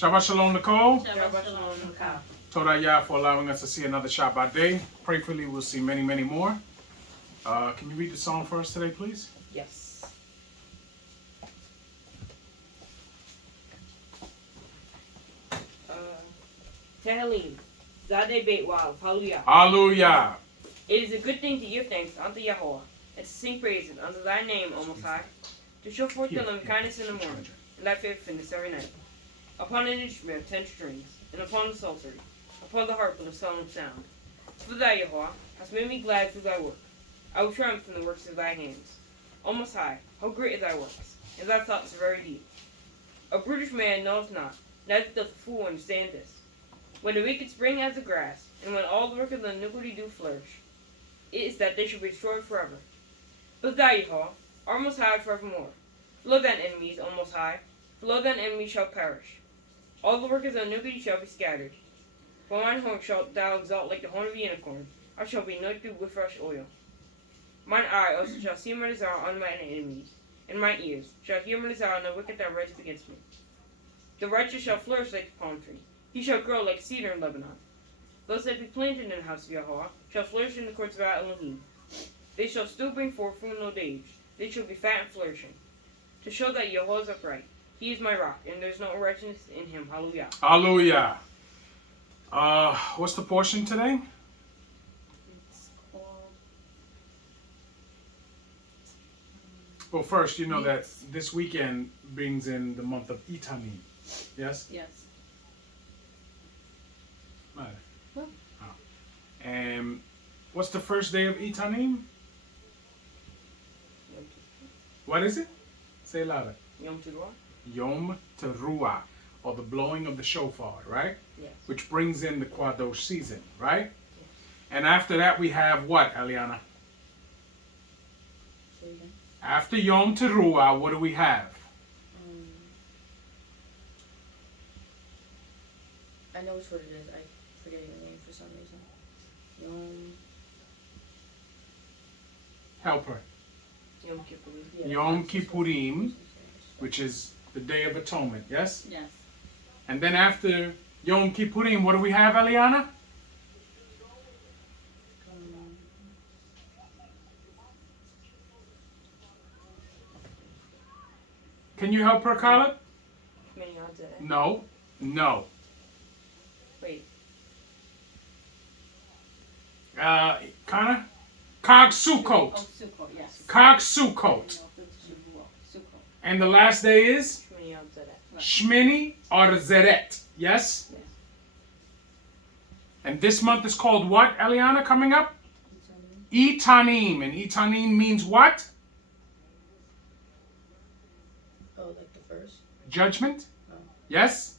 Shabbat Shalom, Nicole. Shabbat Shalom, Nicole. Toda Yah for allowing us to see another Shabbat day. Prayfully, we'll see many, many more. Can you read the song for us today, please? Yes. Tehillim. Zadeh Beit Wow. Hallelujah. Hallelujah. It is a good thing to give thanks unto Yahweh, and to sing praises unto thy name, O Most High, to show forth thy loving kindness in the morning, and thy faithfulness every night. Upon an instrument of 10 strings, and upon the psaltery, upon the harp with a solemn sound. For thou, Yahweh, hast made me glad through thy work. I will triumph in the works of thy hands. O Most High, how great are thy works, and thy thoughts are very deep. A brutish man knoweth not, neither doth a fool understand this. When the wicked spring as the grass, and when all the work of the iniquity do flourish, it is that they shall be destroyed forever. But thou, Yahweh, art most high forevermore. Flow thine enemies, O Most High, flow thine enemies shall perish. All the workers of iniquity shall be scattered. For mine horn shalt thou exalt like the horn of a unicorn. I shall be anointed with fresh oil. Mine eye also shall see my desire on mine enemies, and mine ears shall hear my desire on the wicked that rise against me. The righteous shall flourish like a palm tree. He shall grow like a cedar in Lebanon. Those that be planted in the house of Yahweh shall flourish in the courts of our Elohim. They shall still bring forth fruit in old age. They shall be fat and flourishing. To show that Yahweh is upright. He is my rock, and there is no unrighteousness in him. Hallelujah. Hallelujah. What's the portion today? It's called. Well, first, you know that this weekend brings in the month of Itanim. Yes? Yes. Right. What? Oh. And what's the first day of Itanim? What is it? Say it louder. Yom Teruah? Yom Teruah, or the blowing of the shofar, right? Yes. Which brings in the Kwadosh season, right? Yes. And after that we have what, Eliana? After Yom Teruah, what do we have? I know which word it is. I'm forgetting the name for some reason. Help her. Yom Kippurim. Yeah, Yom Kippurim, which is the Day of Atonement, yes? Yes. And then after Yom Kippurim, what do we have, Eliana? Can you help her, Caleb? Many odds at it. No. No. Wait. Connor? Kag Sukkot. Oh, Sukkot, yes. Kag Sukkot. Sukkot. And the last day is? Many odds at it. Shmini or Zeret. Yes? Yes. And this month is called what, Eliana, coming up? Itanim. And Itanim means what? Oh, like the first? Judgment? Oh. Yes?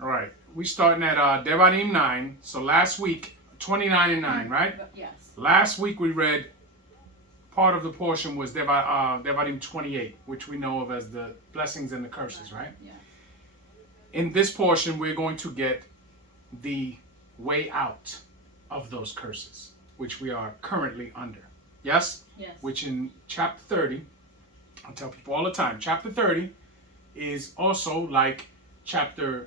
All right. We starting at Devarim 9. So last week, 29 and 9, right? Yes. Last week we read part of the portion was Devarim 28, which we know of as the blessings and the curses, right? Yeah. In this portion, we're going to get the way out of those curses, which we are currently under. Yes? Yes. Which in chapter 30, I tell people all the time, chapter 30 is also like chapter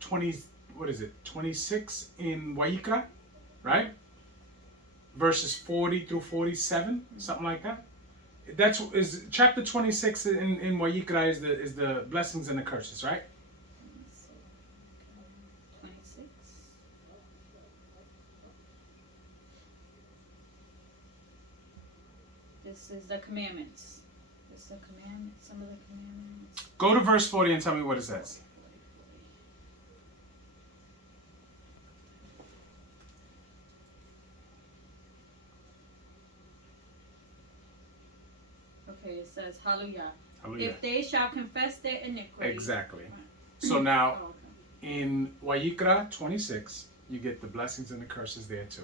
26 in Wayikra, right? Verses 40 through 47, something like that. Is chapter 26 in Wayikra is the blessings and the curses, right? 26. This is the commandments. This is the commandments. Some of the commandments. Go to verse 40 and tell me what it says. Okay, it says, Hallelujah. Hallelujah. If they shall confess their iniquity. Exactly. So now, Oh, okay. in Wayikra 26, you get the blessings and the curses there too.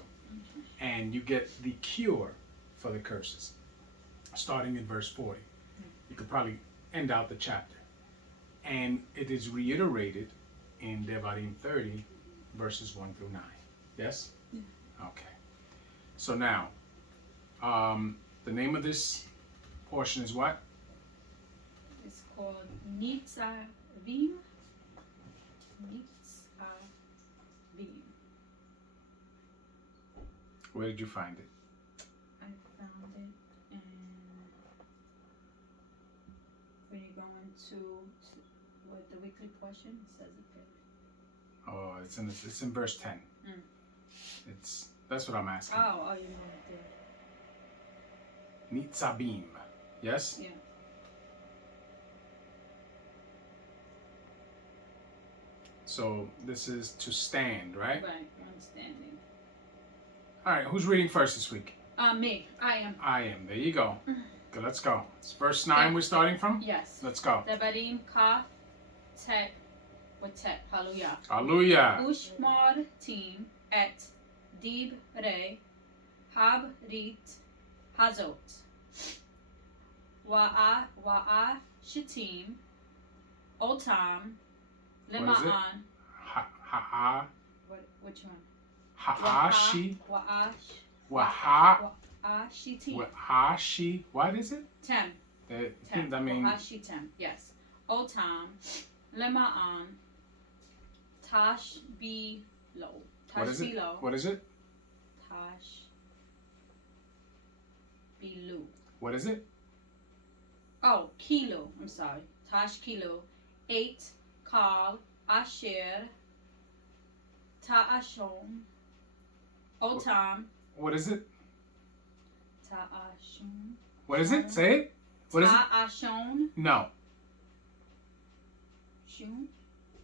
And you get the cure for the curses, starting in verse 40. You could probably end out the chapter. And it is reiterated in Devarim 30, verses 1 through 9. Yes? Yeah. Okay. So now, the name of this portion is what? It's called Nitzabeem. Nitzabeem. Where did you find it? I found it in when you go into with the weekly portion. It says it there. Oh, it's in verse 10. That's what I'm asking. Oh, you know it there. Nitzabeem. Yes? Yeah. So this is to stand, right? Right. I'm standing. All right, who's reading first this week? Me. I am. I am. There you go. Good, let's go. It's verse 9 we're starting from? Yes. Let's go. Devarim Kaf Tet with Tet. Hallelujah. Hallelujah. Ushmar Team et Dib Re Habrit Hazot. Wa'a Shittim Otam What is it? Lema'an. Which one? Ha'ashi. Wa'a Waha. Shitim. Wahashi. What is it? Tem. That means. Wahashitem. Yes. Otam Lema'an Tash Bilo. What is it? What is it? Tash Bilu. What is it? Oh, kilo. I'm sorry. Tash kilo. 8 Kal Asher Ta'ashom Otam What is it? Ta'ashom. What is it? Say it. What is it? Ta'ashon No. Shun.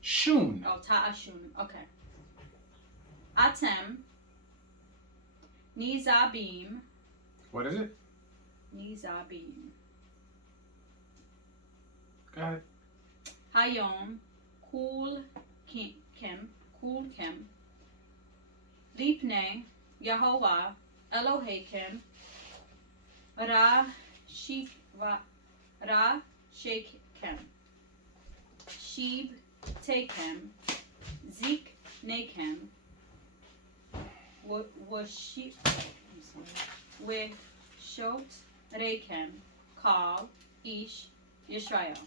Shun. Oh, Ta'ashun. Okay. Atem Nitzabeem. What is it? Nitzabeem. Go ahead. Hayom Kul Kem Lipne Yehovah Eloheikem Ra Shekem Shib Tekem Zik Nekem Weshot Rekem Kal Ish Yisrael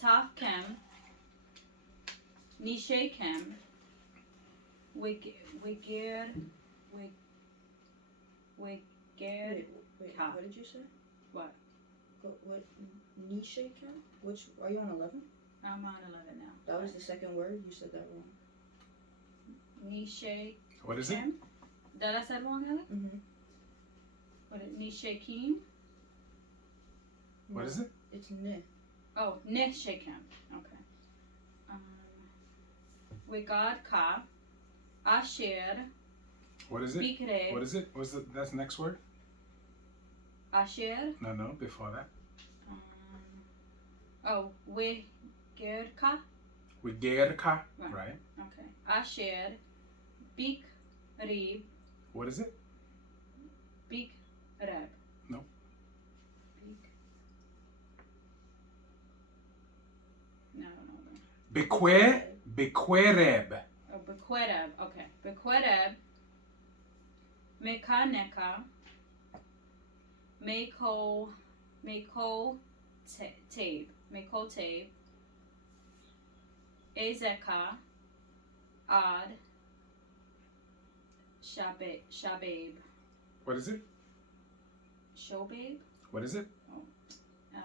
Tafkem Nishekem Wigir Wait, Ka. what did you say? What? What? Nishakem? Which? Are you on 11? I'm on 11 now. That was the second word. You said that wrong. Nishekem. What is it? Did I say wrong, Alex? Mm-hmm. What is Nishekim? What is it? It's ne. Oh, Neshekem. Okay. Wigad Ka. Asher. What is it? Bikre. What is it? What's that's the next word? Asher. No, before that. Wigirka. Wigerka. Right. Okay. Asher. Bikrib. What is it? Bikreb. No. No, I don't know. Bekwereb. Oh, Bekwereb. Okay. Bekwereb. Mekaneka. Tabe. Ezeka. Ad. Shababe. What is it? Shobabe? What is it? I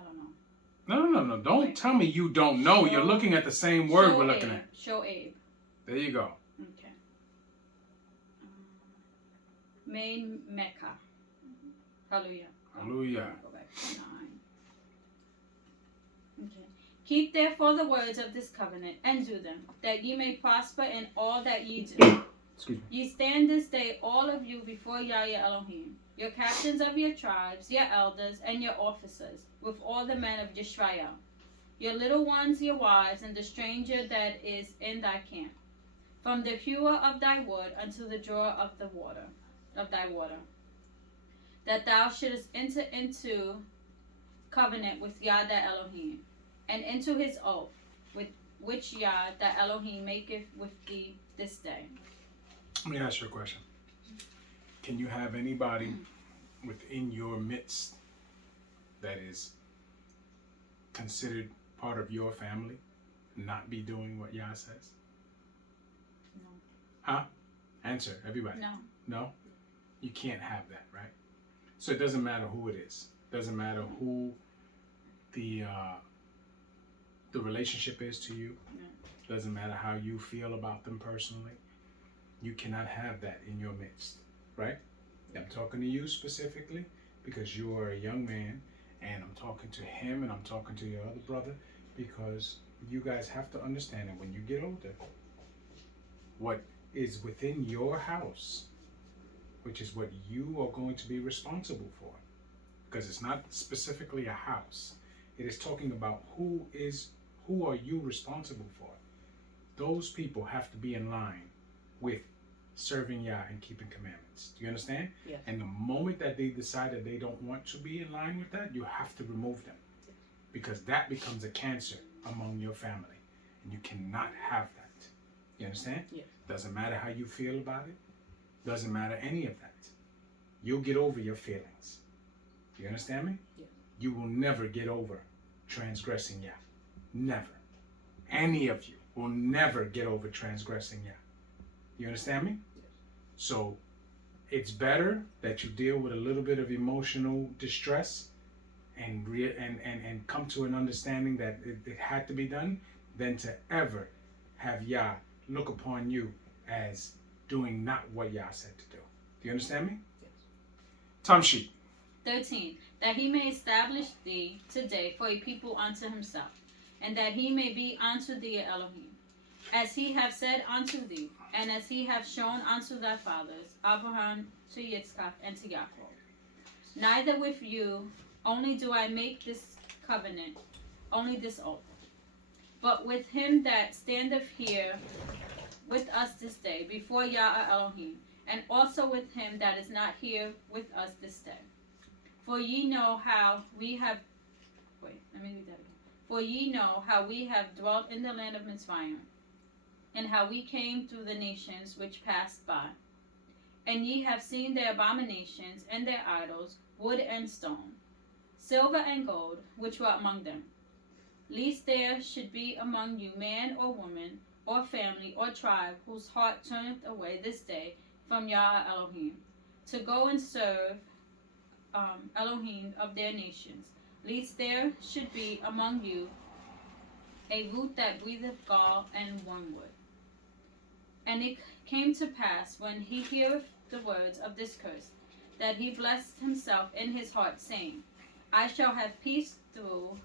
don't know. No. Don't tell me you don't know. You're looking at the same word we're looking at. Shoabe. There you go. Okay. Main Mecca. Hallelujah. Hallelujah. Go back to 9. Okay. Keep therefore the words of this covenant and do them, that ye may prosper in all that ye do. Excuse me. Ye stand this day, all of you, before Yahweh Elohim, your captains of your tribes, your elders, and your officers, with all the men of Yisrael, your little ones, your wives, and the stranger that is in thy camp, from the hewer of thy wood unto the drawer of thy water, that thou shouldest enter into covenant with Yah thy Elohim, and into his oath, with which Yah thy Elohim maketh with thee this day. Let me ask you a question. Can you have anybody within your midst that is considered part of your family not be doing what Yah says? No. Huh? Answer, everybody. No. No? You can't have that, right? So it doesn't matter who it is. Doesn't matter who the relationship is to you. No. Doesn't matter how you feel about them personally. You cannot have that in your midst, right? I'm talking to you specifically because you are a young man, and I'm talking to him and I'm talking to your other brother because you guys have to understand that when you get older, what is within your house, which is what you are going to be responsible for, because it's not specifically a house. It is talking about who are you responsible for. Those people have to be in line with serving Yah and keeping commandments. Do you understand? Yes. And the moment that they decide that they don't want to be in line with that, you have to remove them, because that becomes a cancer among your family, and you cannot have that. You understand? Yes. Doesn't matter how you feel about it. Doesn't matter any of that. You'll get over your feelings. You understand me? Yes. You will never get over transgressing Yah. Never. Any of you will never get over transgressing Yah. You understand me? Yes. So it's better that you deal with a little bit of emotional distress and come to an understanding that it had to be done than to ever have Yah look upon you as doing not what Yah said to do. Do you understand me? Yes. Tom sheet. 13. That he may establish thee today for a people unto himself, and that he may be unto thee a Elohim, as he hath said unto thee, and as he hath shown unto thy fathers, Abraham, to Yitzchak, and to Jacob. Neither with you only do I make this covenant, only this oath, but with him that standeth here with us this day before Yah Elohim, and also with him that is not here with us this day. For ye know how we have For ye know how we have dwelt in the land of Mitzrayim, and how we came through the nations which passed by. And ye have seen their abominations and their idols, wood and stone, silver and gold, which were among them. Lest there should be among you man or woman, or family, or tribe, whose heart turneth away this day from Yah Elohim, to go and serve Elohim of their nations. Lest there should be among you a root that breatheth gall and wormwood. And it came to pass, when he heareth the words of this curse, that he blessed himself in his heart, saying, I shall have peace through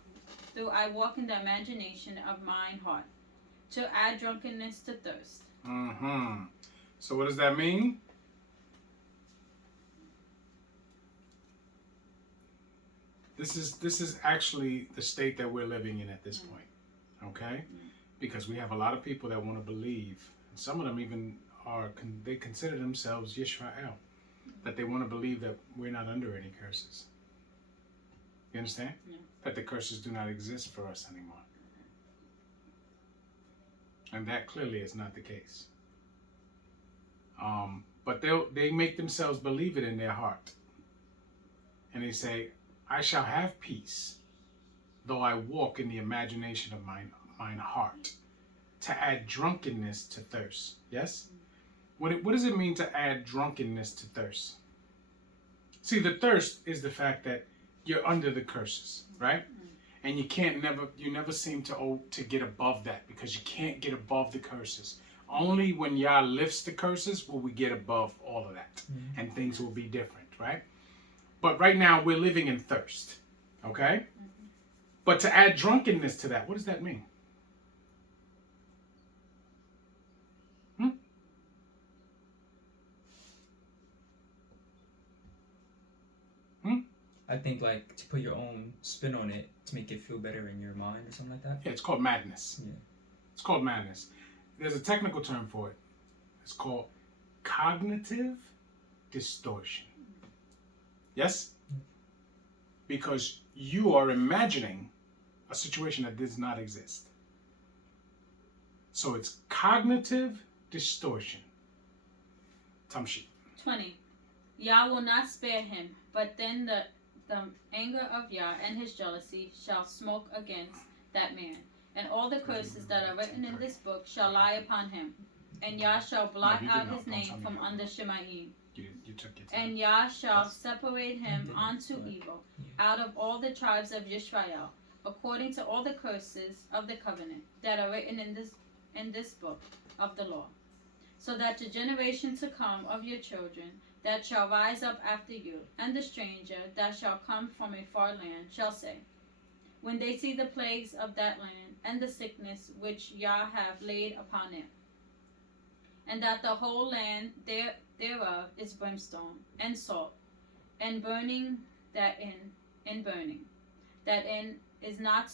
I walk in the imagination of mine heart, to add drunkenness to thirst. Mm-hmm. So what does that mean? This is actually the state that we're living in at this point, okay? Because we have a lot of people that want to believe, and some of them even they consider themselves Yisrael, that they want to believe that we're not under any curses. You understand? Yeah. That the curses do not exist for us anymore. And that clearly is not the case. But they make themselves believe it in their heart. And they say, I shall have peace, though I walk in the imagination of mine heart, to add drunkenness to thirst. Yes? What does it mean to add drunkenness to thirst? See, the thirst is the fact that you're under the curses, right? And you never seem to get above that, because you can't get above the curses. Only when Yah lifts the curses will we get above all of that, and things will be different, right? But right now we're living in thirst, okay? But to add drunkenness to that, what does that mean? I think like to put your own spin on it to make it feel better in your mind or something like that. Yeah, it's called madness. Yeah. It's called madness. There's a technical term for it. It's called cognitive distortion. Yes? Because you are imagining a situation that does not exist. So it's cognitive distortion. Tamshi. 20. Yah will not spare him, but them the anger of Yah and his jealousy shall smoke against that man, and all the curses that are written in this book shall lie upon him. And Yah shall blot you out did not. his Don't name tell me from that. under Shemaim. You took your time. And Yah shall Yes. separate him did. unto Yeah. evil out of all the tribes of Yisrael, according to all the curses of the covenant that are written in this book of the law, so that the generation to come of your children that shall rise up after you, and the stranger that shall come from a far land, shall say, when they see the plagues of that land and the sickness which Yah have laid upon it, and that the whole land thereof is brimstone and salt, and burning that in is not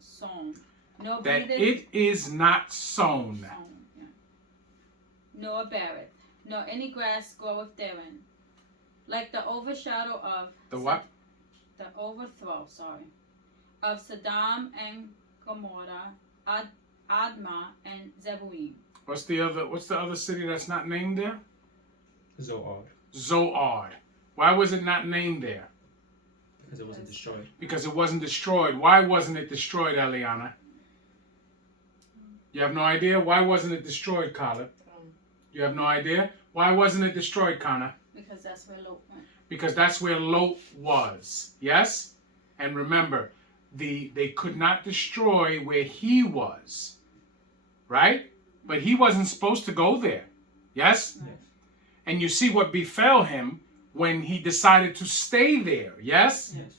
sown, nor That breatheth it is not sown. nor beareth, nor any grass groweth therein, like the overshadow of The what? The overthrow, of Sodom and Gomorrah, Admah and Zeboim. What's the other city that's not named there? Zoar. Zoar. Why was it not named there? Because it wasn't destroyed. Because it wasn't destroyed. Why wasn't it destroyed, Eliana? You have no idea? Why wasn't it destroyed, Caleb? You have no idea? Why wasn't it destroyed, Kana? Because that's where Lot went. Because that's where Lot was. Yes? And remember, they could not destroy where he was. Right? But he wasn't supposed to go there. Yes? Yes. And you see what befell him when he decided to stay there. Yes? Yes.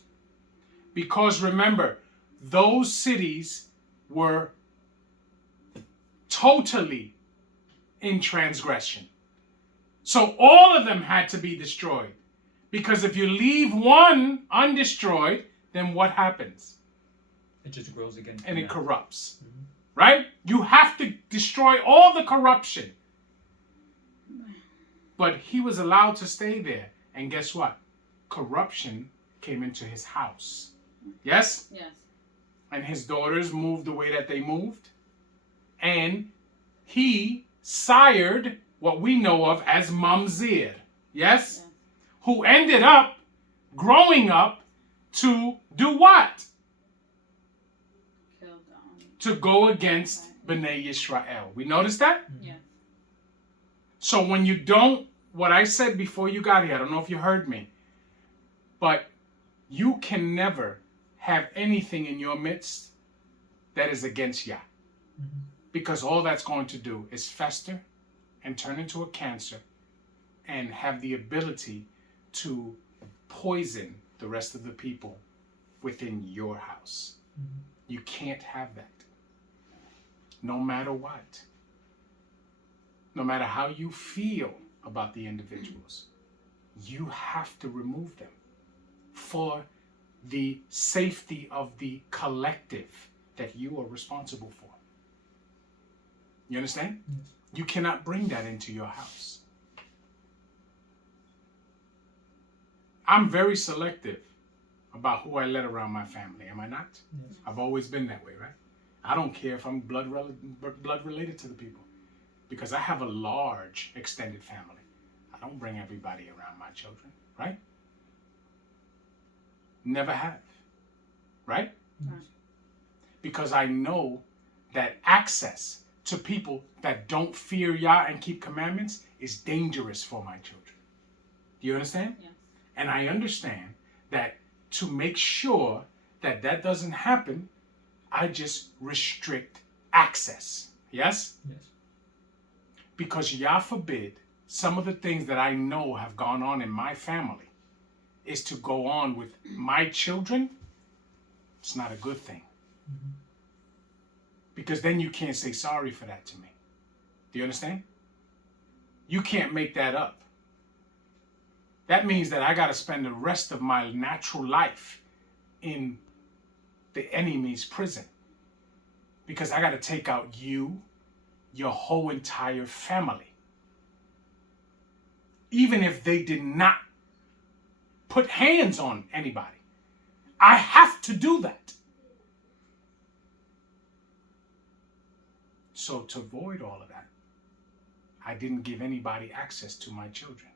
Because remember, those cities were totally in transgression. So all of them had to be destroyed. Because if you leave one undestroyed, then what happens? It just grows again. And it Yeah. corrupts. Right? You have to destroy all the corruption. But he was allowed to stay there. And guess what? Corruption came into his house. Yes? Yes. And his daughters moved the way that they moved. And he sired what we know of as Mamzir. Yes? Who ended up growing up to do what? Killed To go against Bnei Yisrael. We noticed that? Yeah. So when you don't, what I said before you got here, I don't know if you heard me, but you can never have anything in your midst that is against Yah. Because all that's going to do is fester and turn into a cancer and have the ability to poison the rest of the people within your house. You can't have that. No matter what. No matter how you feel about the individuals, you have to remove them for the safety of the collective that you are responsible for. You understand? Yes. You cannot bring that into your house. I'm very selective about who I let around my family, am I not? Yes. I've always been that way, right? I don't care if I'm blood related to the people, because I have a large extended family. I don't bring everybody around my children, right? Never have, right? Yes. Because I know that access to people that don't fear Yah and keep commandments is dangerous for my children. Do you understand? Yes. And I understand that to make sure that that doesn't happen, I just restrict access. Yes? Yes. Because Yah forbid some of the things that I know have gone on in my family is to go on with my children. It's not a good thing. Because then you can't say sorry for that to me. Do you understand? You can't make that up. That means that I got to spend the rest of my natural life in the enemy's prison. Because I got to take out you, your whole entire family. Even if they did not put hands on anybody. I have to do that. So to avoid all of that, I didn't give anybody access to my children.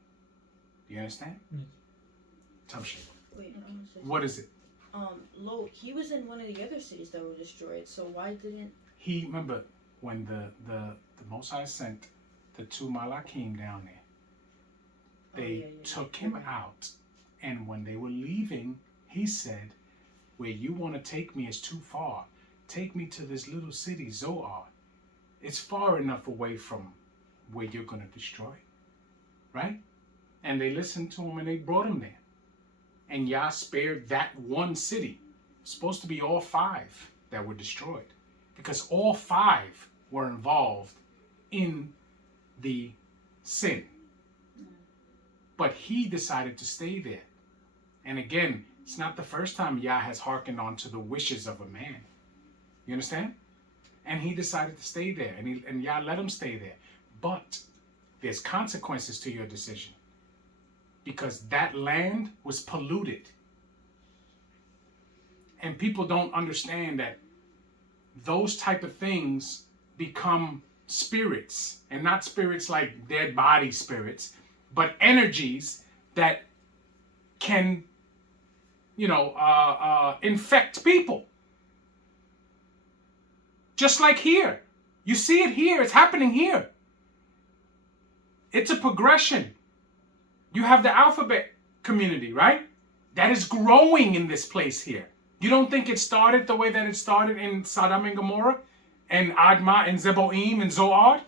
Do you understand? Yes. Tamshik. Wait, What is it? Lot, he was in one of the other cities that were destroyed. So why didn't? He, remember when the Most High sent the 2 Malakim down there. They took him out, and when they were leaving, he said, "Where you want to take me is too far. Take me to this little city, Zoar. It's far enough away from where you're going to destroy." Right? And they listened to him and they brought him there. And Yah spared that one city. It's supposed to be all 5 that were destroyed, because all 5 were involved in the sin. But he decided to stay there. And again, it's not the first time Yah has hearkened on to the wishes of a man. You understand? And he decided to stay there. And Yah let him stay there. But there's consequences to your decision, because that land was polluted. And people don't understand that those type of things become spirits, and not spirits like dead body spirits, but energies that can, infect people. Just like here. You see it here. It's happening here. It's a progression. You have the alphabet community, right? That is growing in this place here. You don't think it started the way that it started in Sodom and Gomorrah and Admah and Zeboim and Zoar?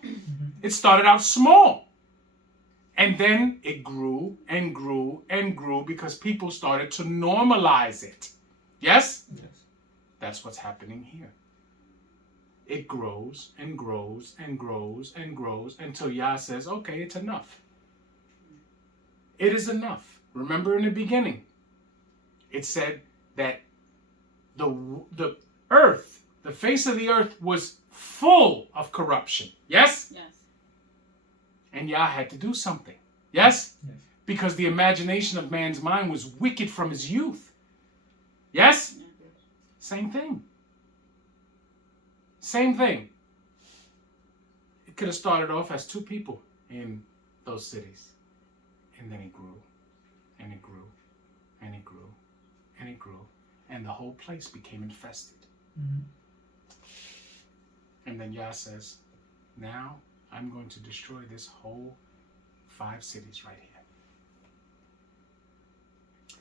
It started out small. And then it grew and grew and grew because people started to normalize it. Yes? Yes. That's what's happening here. It grows and grows and grows and grows until Yah says, okay, it's enough. It is enough. Remember in the beginning, it said that the earth, the face of the earth was full of corruption. Yes? Yes. And Yah had to do something. Yes? Yes. Because the imagination of man's mind was wicked from his youth. Yes? Same thing. Same thing. It could have started off as 2 people in those cities. And then it grew. And it grew. And it grew. And it grew. And the whole place became infested. Mm-hmm. And then Yah says, now I'm going to destroy this whole 5 cities right here.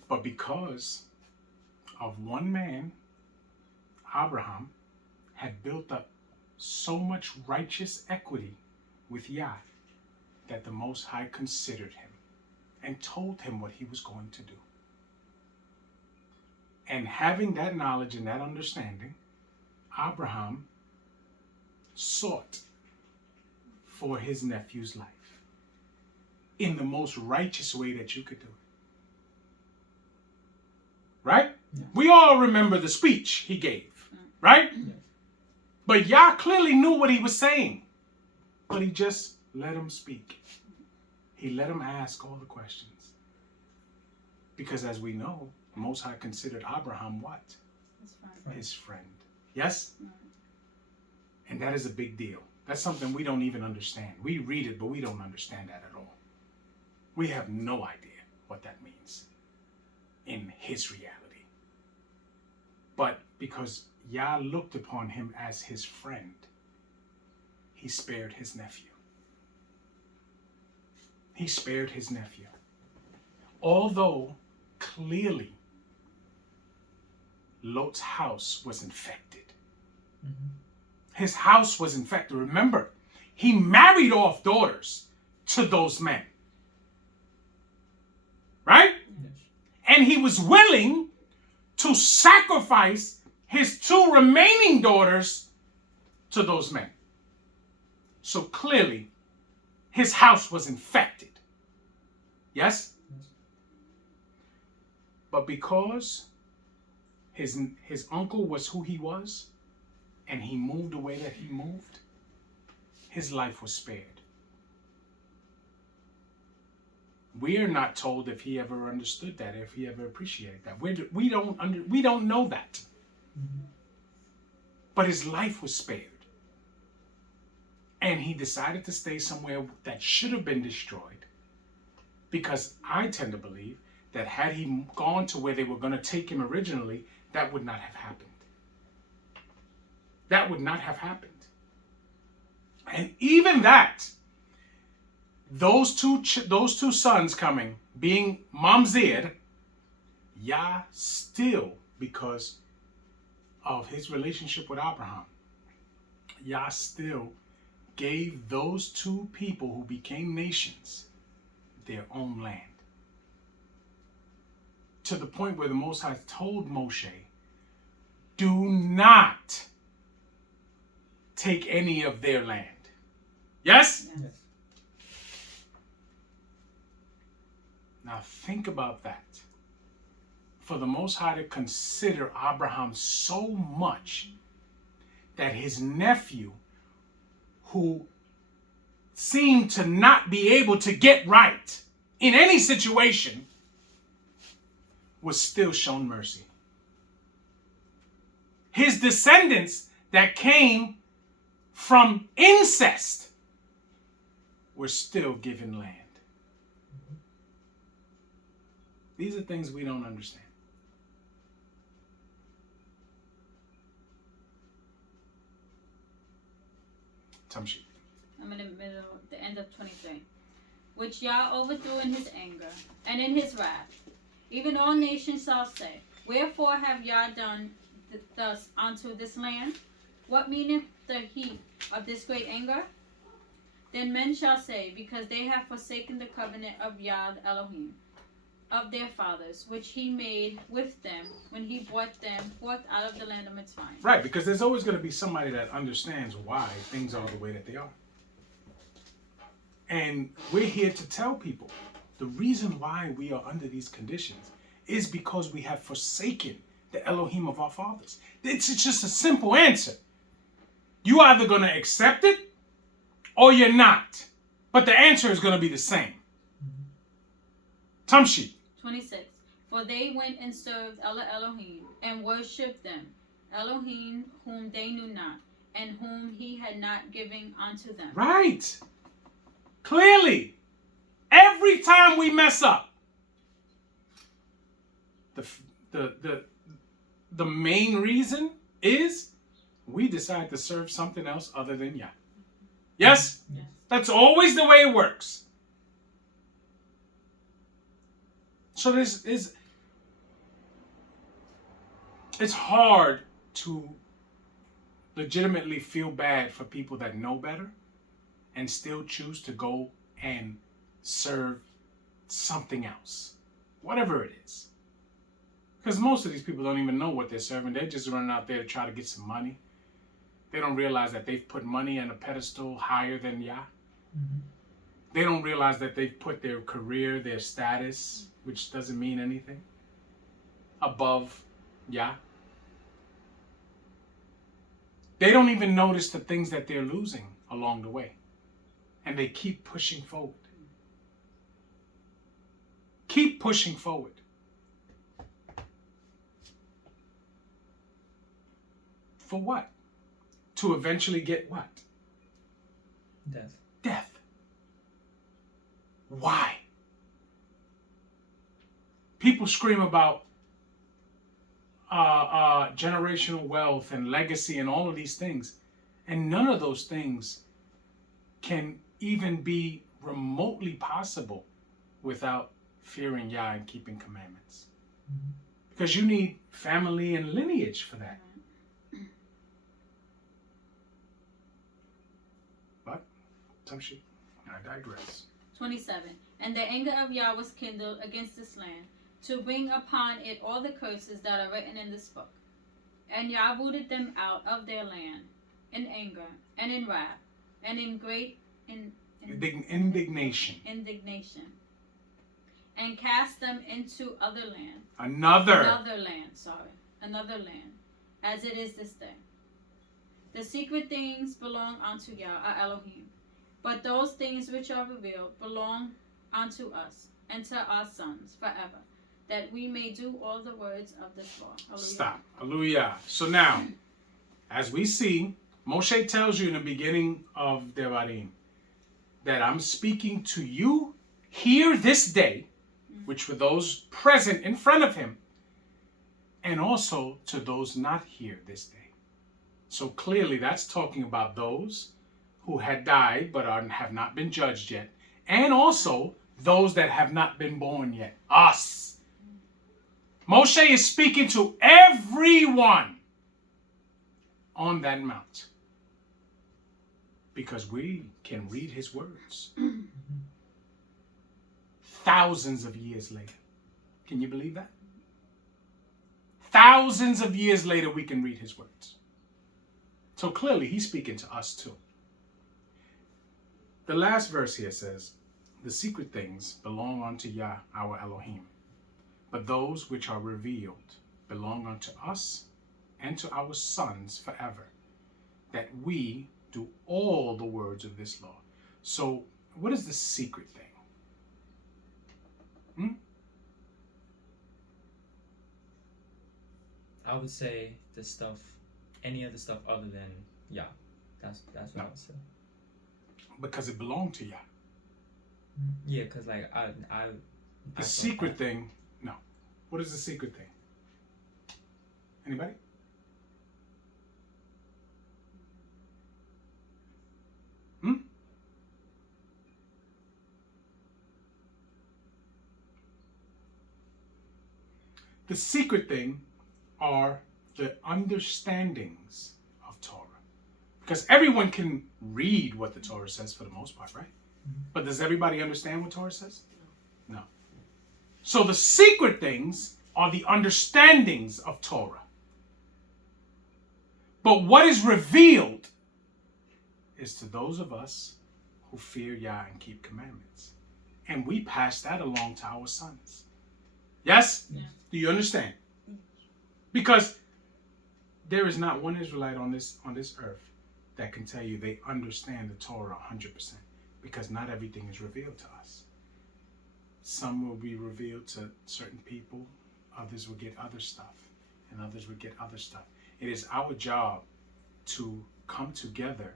But because of one man, Abraham, had built up so much righteous equity with Yah that the Most High considered him and told him what he was going to do. And having that knowledge and that understanding, Abraham sought for his nephew's life in the most righteous way that you could do it. Right? Yeah. We all remember the speech he gave, right? Yes. But Yah clearly knew what he was saying. But he just let him speak. He let him ask all the questions. Because as we know, Most High considered Abraham what? That's fine. Right. His friend. Yes? Right. And that is a big deal. That's something we don't even understand. We read it, but we don't understand that at all. We have no idea what that means in his reality. But because Yah looked upon him as his friend, he spared his nephew. He spared his nephew. Although clearly Lot's house was infected. Mm-hmm. His house was infected. Remember, he married off daughters to those men. Right? Yes. And he was willing to sacrifice his 2 remaining daughters to those men. So clearly, his house was infected. Yes? Yes. But because his uncle was who he was, and he moved the way that he moved, his life was spared. We are not told if he ever understood that, if he ever appreciated that. We don't know that. Mm-hmm. But his life was spared. And he decided to stay somewhere that should have been destroyed. Because I tend to believe that had he gone to where they were going to take him originally, that would not have happened. That would not have happened. And even that, those two sons coming, being Mamzir, Yah still, because of his relationship with Abraham, Yah still gave those two people who became nations their own land. To the point where the Most High told Moshe, do not take any of their land. Yes? Yes. Now think about that. For the Most High to consider Abraham so much that his nephew, who seemed to not be able to get right in any situation, was still shown mercy. His descendants that came from incest were still given land. These are things we don't understand. Tamshi. I'm in the middle, the end of 23. Which Yah overthrew in his anger and in his wrath. Even all nations shall say, wherefore have Yah done thus unto this land? What meaneth the heat of this great anger? Then men shall say, because they have forsaken the covenant of Yah the Elohim, of their fathers, which he made with them when he brought them forth out of the land of Mitzrayim. Right, because there's always going to be somebody that understands why things are the way that they are. And we're here to tell people the reason why we are under these conditions is because we have forsaken the Elohim of our fathers. It's just a simple answer. You either going to accept it or you're not. But the answer is going to be the same. Tamshi. 26. For they went and served Elohim and worshipped them, Elohim whom they knew not, and whom he had not given unto them. Right. Clearly, every time we mess up, the main reason is we decide to serve something else other than Yah. Yes? Yes. That's always the way it works. So this is, it's hard to legitimately feel bad for people that know better and still choose to go and serve something else, whatever it is. Because most of these people don't even know what they're serving. They're just running out there to try to get some money. They don't realize that they've put money on a pedestal higher than Yah. Mm-hmm. They don't realize that they've put their career, their status, which doesn't mean anything, above Yah. They don't even notice the things that they're losing along the way. And they keep pushing forward. Keep pushing forward. For what? To eventually get what? Death. Death. Why? People scream about generational wealth and legacy and all of these things. And none of those things can even be remotely possible without fearing Yah and keeping commandments. Mm-hmm. Because you need family and lineage for that. But, Tamshi, I digress. 27. And the anger of Yah was kindled against this land, to bring upon it all the curses that are written in this book. And Yah rooted them out of their land in anger and in wrath and in great Indignation. And cast them into other land. Another land, as it is this day. The secret things belong unto Yah, our Elohim. But those things which are revealed belong unto us and to our sons forever, that we may do all the words of this law. Hallelujah. Stop. Hallelujah. So now, as we see, Moshe tells you in the beginning of Devarim that I'm speaking to you here this day which were those present in front of him, and also to those not here this day. So clearly that's talking about those who had died but have not been judged yet, and also those that have not been born yet, us. Moshe is speaking to everyone on that mount because we can read his words thousands of years later. Can you believe that? Thousands of years later, we can read his words. So clearly, he's speaking to us too. The last verse here says, the secret things belong unto Yah, our Elohim, but those which are revealed belong unto us and to our sons forever, that we do all the words of this law. So what is the secret thing? I would say the stuff, any other stuff other than Yah. That's what I would say. Because it belonged to Yah. Yeah, because like I The secret thing, no. What is the secret thing? Anybody? The secret thing are the understandings of Torah. Because everyone can read what the Torah says for the most part, right? But does everybody understand what Torah says? No. So the secret things are the understandings of Torah. But what is revealed is to those of us who fear Yah and keep commandments. And we pass that along to our sons. Yes? Yeah. Do you understand? Because there is not one Israelite on this earth that can tell you they understand the Torah 100%. Because not everything is revealed to us. Some will be revealed to certain people. Others will get other stuff. And others will get other stuff. It is our job to come together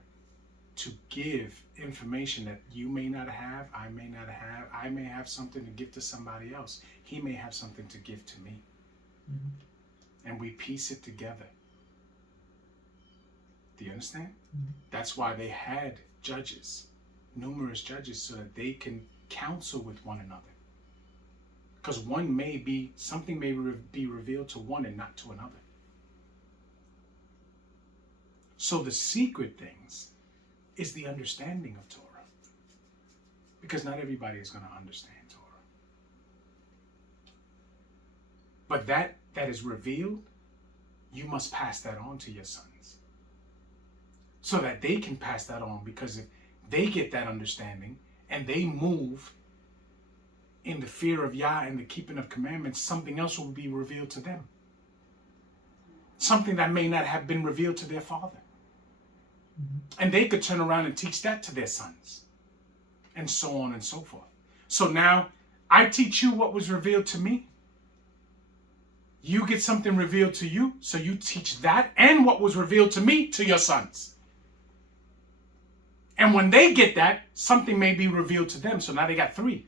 to give information that you may not have, I may not have. I may have something to give to somebody else. He may have something to give to me. And we piece it together. Do you understand? That's why they had judges, numerous judges, so that they can counsel with one another. Because something may be revealed to one and not to another. So the secret things is the understanding of Torah. Because not everybody is going to understand Torah. But that is revealed, you must pass that on to your sons. So that they can pass that on. Because if they get that understanding and they move in the fear of Yah and the keeping of commandments, something else will be revealed to them. Something that may not have been revealed to their father. And they could turn around and teach that to their sons. And so on and so forth. So now, I teach you what was revealed to me. You get something revealed to you, so you teach that and what was revealed to me to your sons. And when they get that, something may be revealed to them. So now they got 3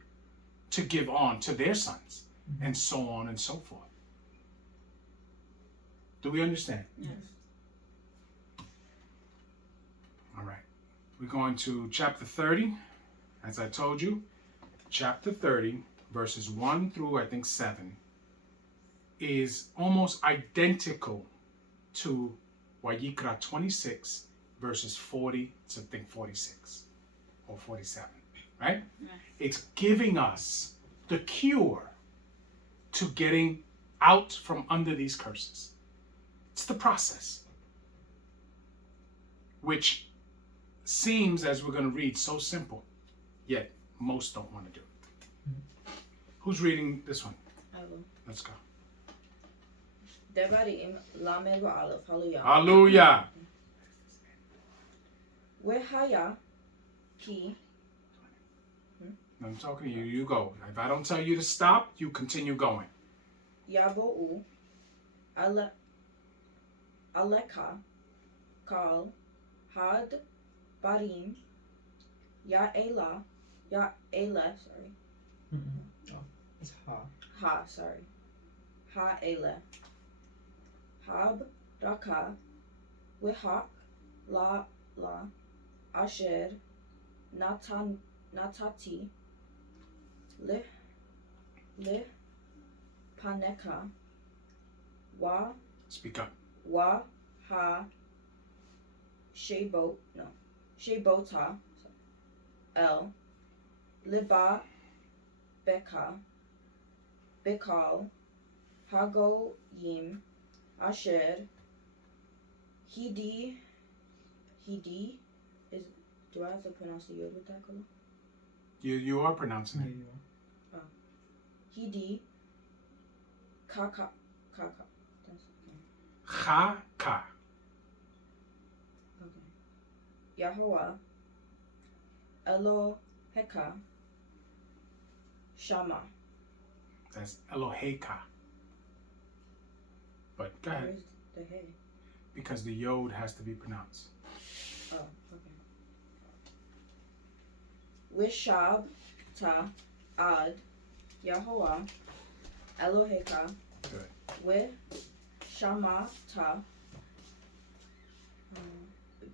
to give on to their sons. And so on and so forth. Do we understand? Yes. All right. We're going to chapter 30. As I told you, chapter 30, verses 1 through, I think, 7, is almost identical to Vayikra 26, verses 40 to, I think, 46 or 47, right? Yeah. It's giving us the cure to getting out from under these curses. It's the process, which seems, as we're going to read, so simple, yet most don't want to do it. Who's reading this one? I will. Let's go. Devarim, Lamed Aleph, Hallelujah. Hallelujah. Wehaya, Ki, I'm talking to you. You go. If I don't tell you to stop, you continue going. Yabo'u, Aleka, Kal, Had, Barim, It's ha. Ha, sorry. Ha ele. Hab raka. Wihak la asher natati li paneka wa Speak up. ha shebota el liba beka bekal hago yim asher hidi is, do I have to pronounce the yod with that color? You are pronouncing Yeah, it. you are. Hidi kaka. That's Ha ka. okay. Yahweh Eloheka Shama. That's Eloheka. But go ahead. Where's the hey? Because the yod has to be pronounced. Oh, okay. Wishab ta ad Yahweh Eloheka. Good. Wi Shama ta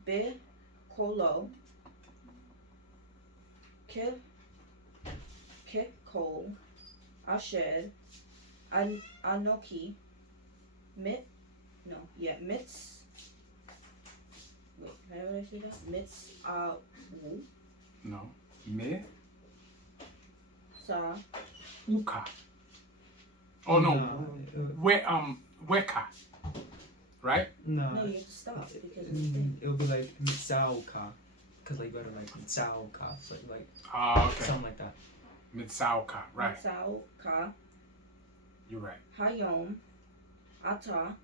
Be Kolo Ke Kol Asher Anoki Mitz. Wait, how would I say that? Mitz Wu No. Me Sa uka. Oh no. Weka. Right? No. No, you have to stop because it's It would be like Mitsaoka. Cause like better like Mitsaoka. So like Okay. something like that. Mitsaoka. Right. Mitzau Ka You're right. Hayom Ata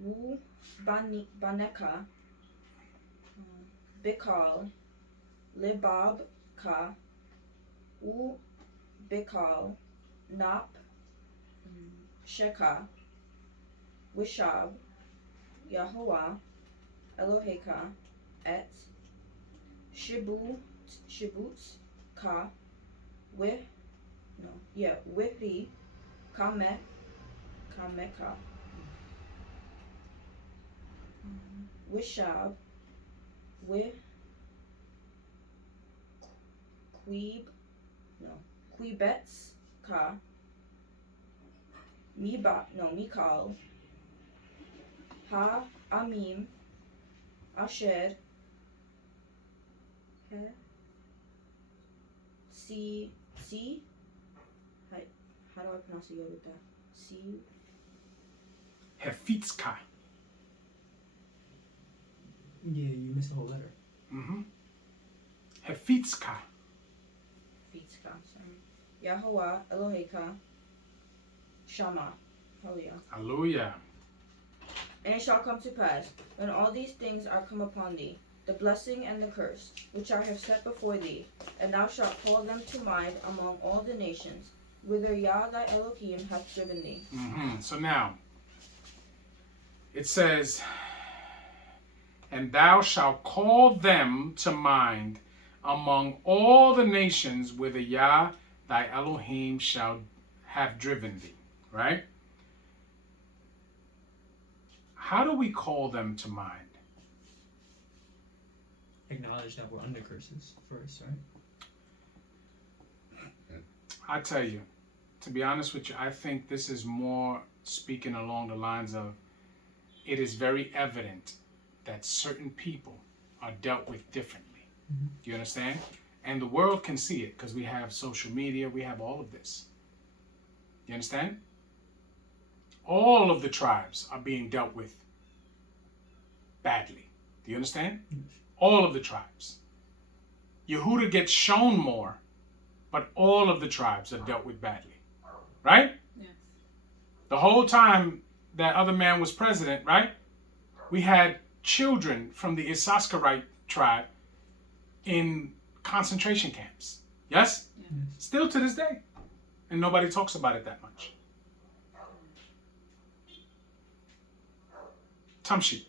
Wu Baneka Bikal Libab Ka U Bikal Nap Sheka Wishab Yahuwah Eloheka Et Shibut Ka Wihri Kameka Wishab Quebets Ka Mikal Ha Amim Asher Si how do I pronounce the yod with that? Si Hefitska. Yeah, you missed the whole letter. Mm-hmm. Hefitska. Fitzka, sorry. Yahuwah Eloheka Shama. Hallelujah. Hallelujah. And it shall come to pass, when all these things are come upon thee, the blessing and the curse, which I have set before thee, and thou shalt call them to mind among all the nations, whither Yah thy Elohim hath driven thee. Mm-hmm. So now, it says, and thou shalt call them to mind among all the nations whither Yah thy Elohim shall have driven thee. Right? How do we call them to mind? Acknowledge that we're under curses first, right? I tell you, to be honest with you, I think this is more speaking along the lines of it is very evident that certain people are dealt with differently. Mm-hmm. Do you understand? And the world can see it because we have social media, we have all of this. You understand? All of the tribes are being dealt with badly. Do you understand? Yes. All of the tribes. Yehuda gets shown more, but all of the tribes are dealt with badly. Right? Yes. The whole time that other man was president, right? We had children from the Issacharite tribe in concentration camps. Yes? Yes. Still to this day. And nobody talks about it that much. Tamshi.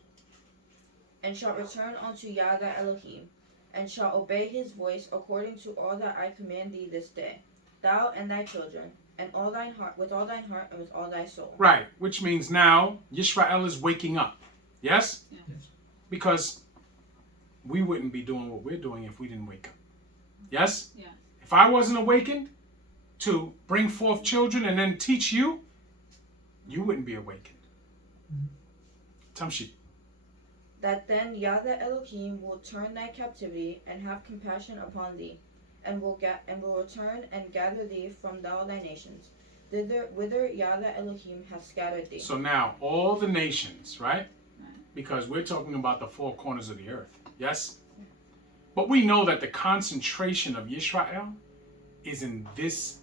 And shall return unto Yah thy Elohim, and shall obey his voice according to all that I command thee this day, thou and thy children, and all thine heart, with all thine heart and with all thy soul. Right, which means now Yisrael is waking up. Yes? Yes. Yes. Because we wouldn't be doing what we're doing if we didn't wake up. Yes? Yes. If I wasn't awakened to bring forth children and then teach you, you wouldn't be awakened. Tamshi. That then Yahweh Elohim will turn thy captivity and have compassion upon thee, and will return and gather thee from all thy nations, whither Yahweh Elohim hath scattered thee. So now all the nations, right? Because we're talking about the four corners of the earth. Yes? But we know that the concentration of Yisrael is in this,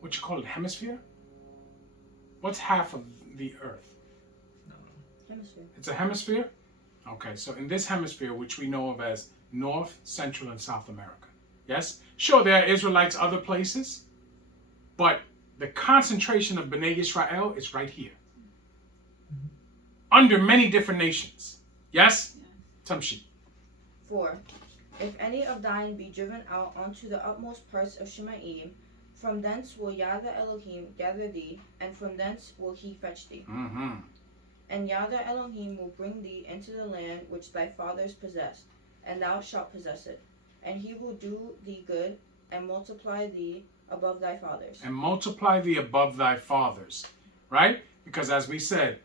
what you call it, hemisphere? What's half of the earth? Hemisphere. It's a hemisphere? Okay, so in this hemisphere, which we know of as North, Central, and South America. Yes? Sure, there are Israelites other places, but the concentration of Bnei Yisrael is right here. Under many different nations. Yes? Tamshi. 4. If any of thine be driven out unto the utmost parts of Shemaim, from thence will Yahweh Elohim gather thee, and from thence will he fetch thee. Mm-hmm. And Yahweh Elohim will bring thee into the land which thy fathers possessed, and thou shalt possess it. And he will do thee good, and multiply thee above thy fathers. And multiply thee above thy fathers. Right? Because as we said,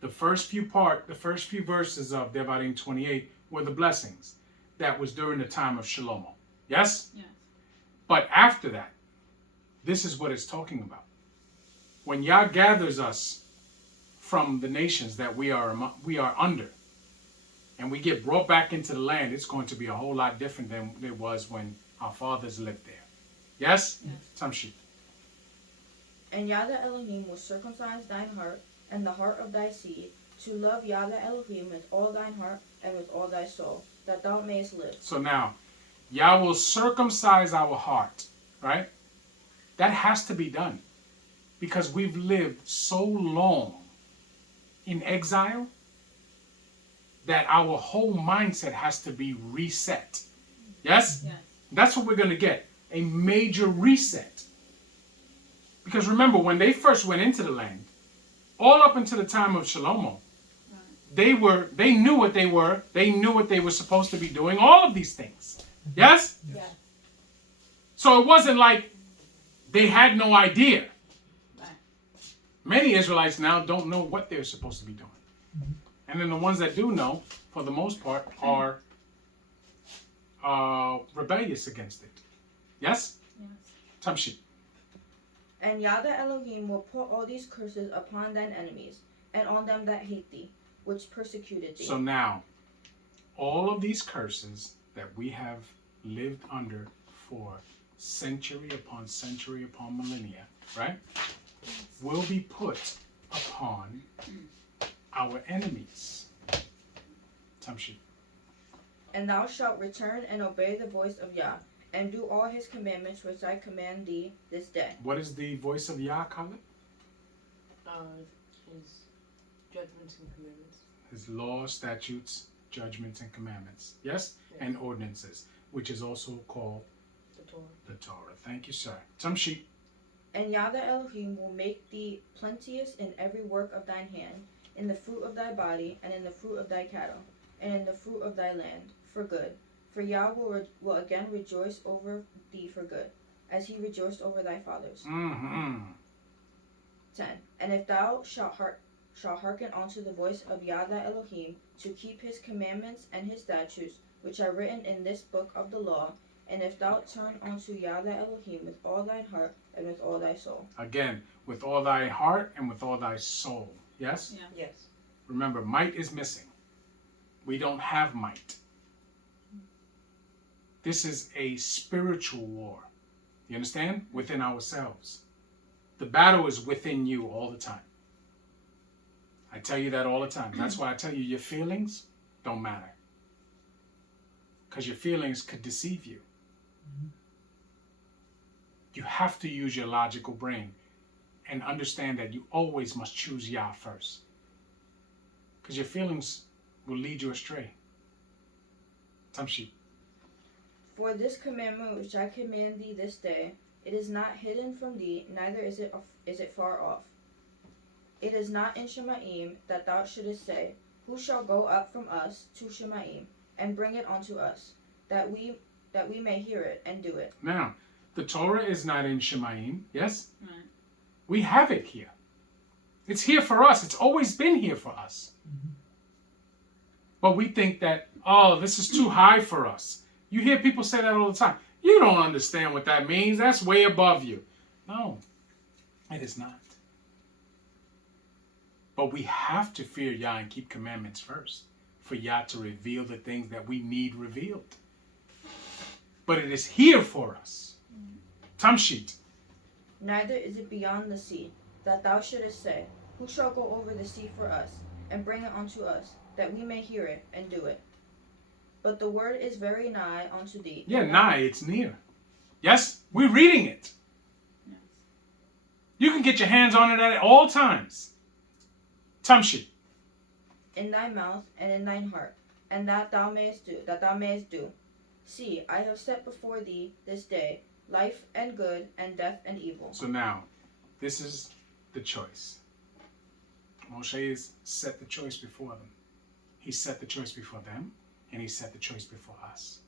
the first few verses of Devarim 28 were the blessings. That was during the time of Shlomo. Yes? Yes. But after that, this is what it's talking about. When Yah gathers us from the nations that we are under, and we get brought back into the land, it's going to be a whole lot different than it was when our fathers lived there. Yes? Yes. Tamshi. And Yahweh Elohim will circumcise thine heart, and the heart of thy seed, to love Yahweh Elohim with all thine heart and with all thy soul, that thou mayest live. So now, Yah will circumcise our heart, right? That has to be done. Because we've lived so long in exile that our whole mindset has to be reset. Yes? Yes. That's what we're going to get. A major reset. Because remember, when they first went into the land, all up until the time of Shlomo, they knew what they were. They knew what they were supposed to be doing. All of these things. Yes? Yeah. So it wasn't like they had no idea. Right. Many Israelites now don't know what they're supposed to be doing. And then the ones that do know, for the most part, are rebellious against it. Yes? Yes. Tamshi. And Yahweh Elohim will put all these curses upon thine enemies, and on them that hate thee, which persecuted thee. So now, all of these curses that we have lived under for century upon millennia, right, will be put upon our enemies. Tamshi. And thou shalt return and obey the voice of Yah, and do all his commandments which I command thee this day. What is the voice of Yah, Khaled? His judgments and commandments. His laws, statutes, judgments, and commandments. Yes? Yes. And ordinances, which is also called The Torah. the Torah. Thank you, sir. Tamshi. And Yahweh Elohim will make thee plenteous in every work of thine hand, in the fruit of thy body, and in the fruit of thy cattle, and in the fruit of thy land, for good. For Yah will again rejoice over thee for good, as he rejoiced over thy fathers. Mm-hmm. 10. And if thou shalt hearken unto the voice of Yahweh Elohim, to keep his commandments and his statutes, which are written in this book of the law, and if thou turn unto Yahweh Elohim with all thine heart and with all thy soul. Again, with all thy heart and with all thy soul. Yes? Yeah. Yes. Remember, might is missing. We don't have might. This is a spiritual war. You understand? Within ourselves. The battle is within you all the time. I tell you that all the time. That's why I tell you your feelings don't matter. Because your feelings could deceive you. You have to use your logical brain and understand that you always must choose Yah first. Because your feelings will lead you astray. Tamshi. For this commandment which I command thee this day, It is not hidden from thee, neither is it far off. It is not in Shemaim that thou shouldest say, Who shall go up from us to Shemaim, and bring it unto us, that we may hear it and do it. Now, the Torah is not in Shemaim, yes? Right. We have it here. It's here for us. It's always been here for us. But we think that, oh, this is too high for us. You hear people say that all the time. You don't understand what that means. That's way above you. No, it is not. But we have to fear Yah and keep commandments first for Yah to reveal the things that we need revealed. But it is here for us. Tamshit. Neither is it beyond the sea, that thou shouldest say, Who shall go over the sea for us, and bring it unto us, that we may hear it and do it? But the word is very nigh unto thee. Yeah, nigh, it's near. Yes, we're reading it. Yes. You can get your hands on it at all times. Tamshit. In thy mouth and in thine heart, and that thou mayest do. See, I have set before thee this day life and good, and death and evil. So now, this is the choice. Moshe has set the choice before them. He set the choice before them, and he set the choice before us.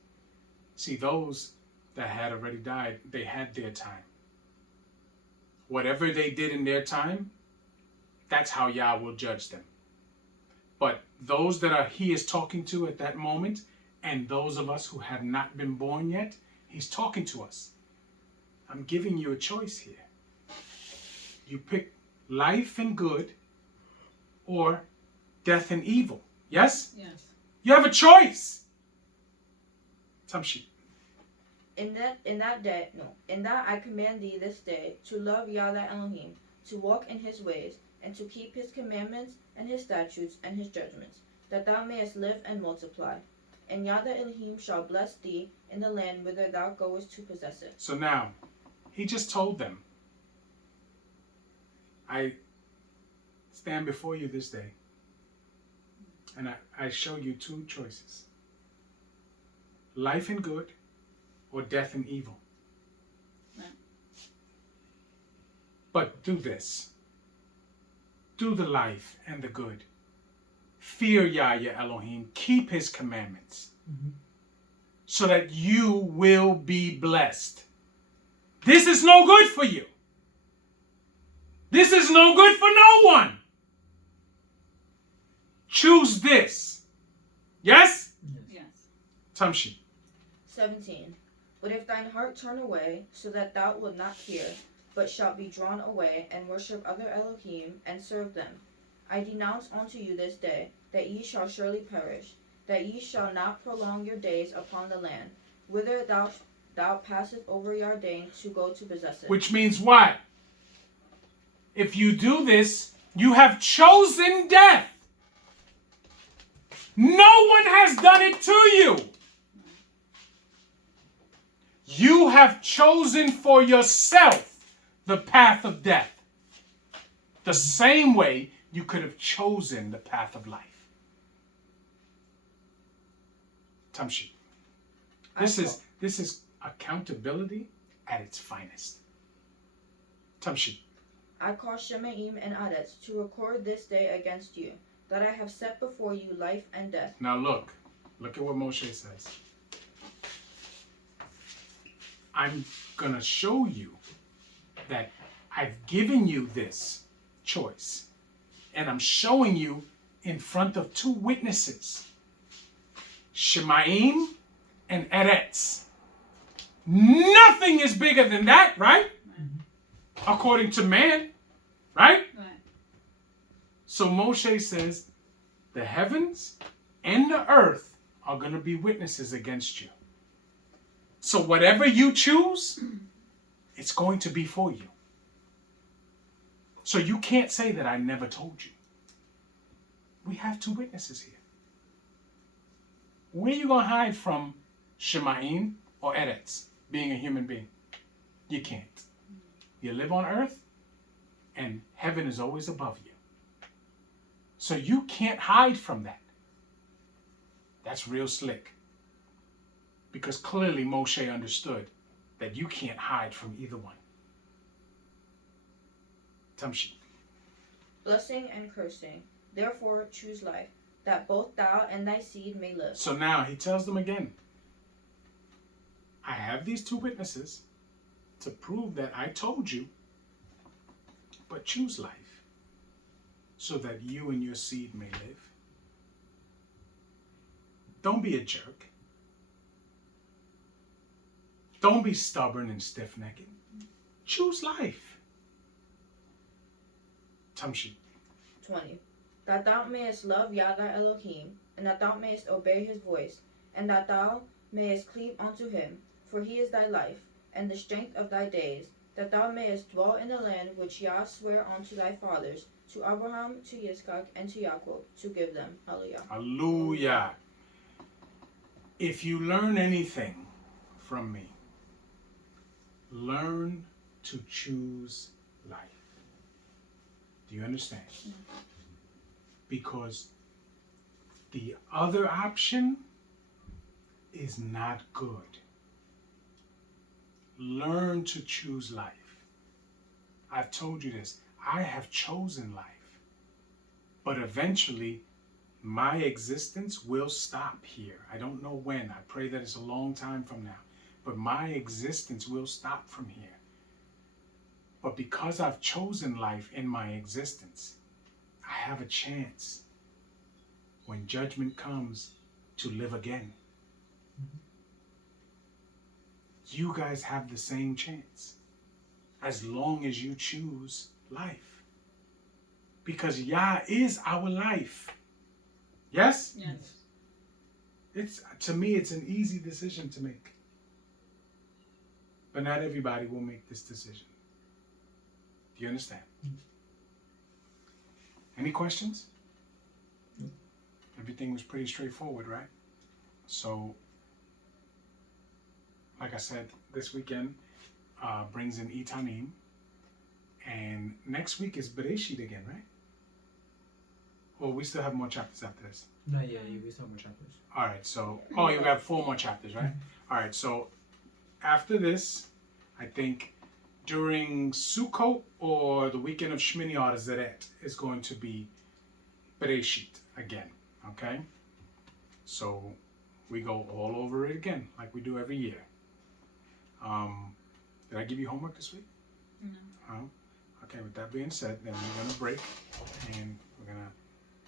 See, those that had already died, they had their time. Whatever they did in their time, that's how Yah will judge them. But those that he is talking to at that moment, and those of us who have not been born yet, he's talking to us. I'm giving you a choice here. You pick life and good, or death and evil. Yes? Yes. You have a choice. Tamshit. In that I command thee this day to love Yah thy Elohim, to walk in his ways, and to keep his commandments and his statutes and his judgments, that thou mayest live and multiply. And Yah thy Elohim shall bless thee in the land whither thou goest to possess it. So now, he just told them, I stand before you this day, and I show you two choices. Life and good, or death and evil. Right. But do this. Do the life and the good. Fear Yah your Elohim. Keep his commandments. So that you will be blessed. This is no good for you. This is no good for no one. Choose this. Yes? Yes. Tamshi. 17. But if thine heart turn away, so that thou wilt not hear, but shalt be drawn away, and worship other Elohim, and serve them, I denounce unto you this day, that ye shall surely perish, that ye shall not prolong your days upon the land, whither thou passest over Yarden to go to possess it. Which means what? If you do this, you have chosen death. No one has done it to you. You have chosen for yourself the path of death. The same way you could have chosen the path of life. Tamshi. This is accountability at its finest. Tamshi. I call Shemaim and Adets to record this day against you, that I have set before you life and death. Now look at what Moshe says. I'm going to show you that I've given you this choice. And I'm showing you in front of two witnesses. Shemaim and Eretz. Nothing is bigger than that, right? According to man, right? Right. So Moshe says, the heavens and the earth are going to be witnesses against you. So whatever you choose, it's going to be for you. So you can't say that I never told you. We have two witnesses here. Where are you going to hide from Shemaim or Eretz, being a human being? You can't. You live on earth, and heaven is always above you. So you can't hide from that. That's real slick. Because clearly Moshe understood that you can't hide from either one. Tamshi. Blessing and cursing. Therefore choose life, that both thou and thy seed may live. So now he tells them again, I have these two witnesses to prove that I told you, but choose life so that you and your seed may live. Don't be a jerk. Don't be stubborn and stiff-necked. Choose life. Tamshi. 20. That thou mayest love Yah thy Elohim, and that thou mayest obey his voice, and that thou mayest cleave unto him, for he is thy life, and the strength of thy days, that thou mayest dwell in the land which Yah sware unto thy fathers, to Abraham, to Yitzchak, and to Jacob, to give them. Hallelujah. Hallelujah. If you learn anything from me, learn to choose life. Do you understand? Because the other option is not good. Learn to choose life. I've told you this. I have chosen life. But eventually, my existence will stop here. I don't know when. I pray that it's a long time from now. But my existence will stop from here. But because I've chosen life in my existence, I have a chance when judgment comes to live again. You guys have the same chance as long as you choose life. Because Yah is our life. Yes? Yes. To me, it's an easy decision to make. But not everybody will make this decision. Do you understand? Any questions? No. Everything was pretty straightforward, right? So, like I said, this weekend brings in Itanim. And next week is Bereshit again, right? Well, we still have more chapters after this. Not yet. We still have more chapters. All right, so, oh, you got 4 more chapters, right? All right, so after this, I think during Sukkot or the weekend of Shmini Atzeret is going to be Bereshit again, okay? So we go all over it again, like we do every year. Did I give you homework this week? No. Okay, with that being said, then we're going to break and we're going to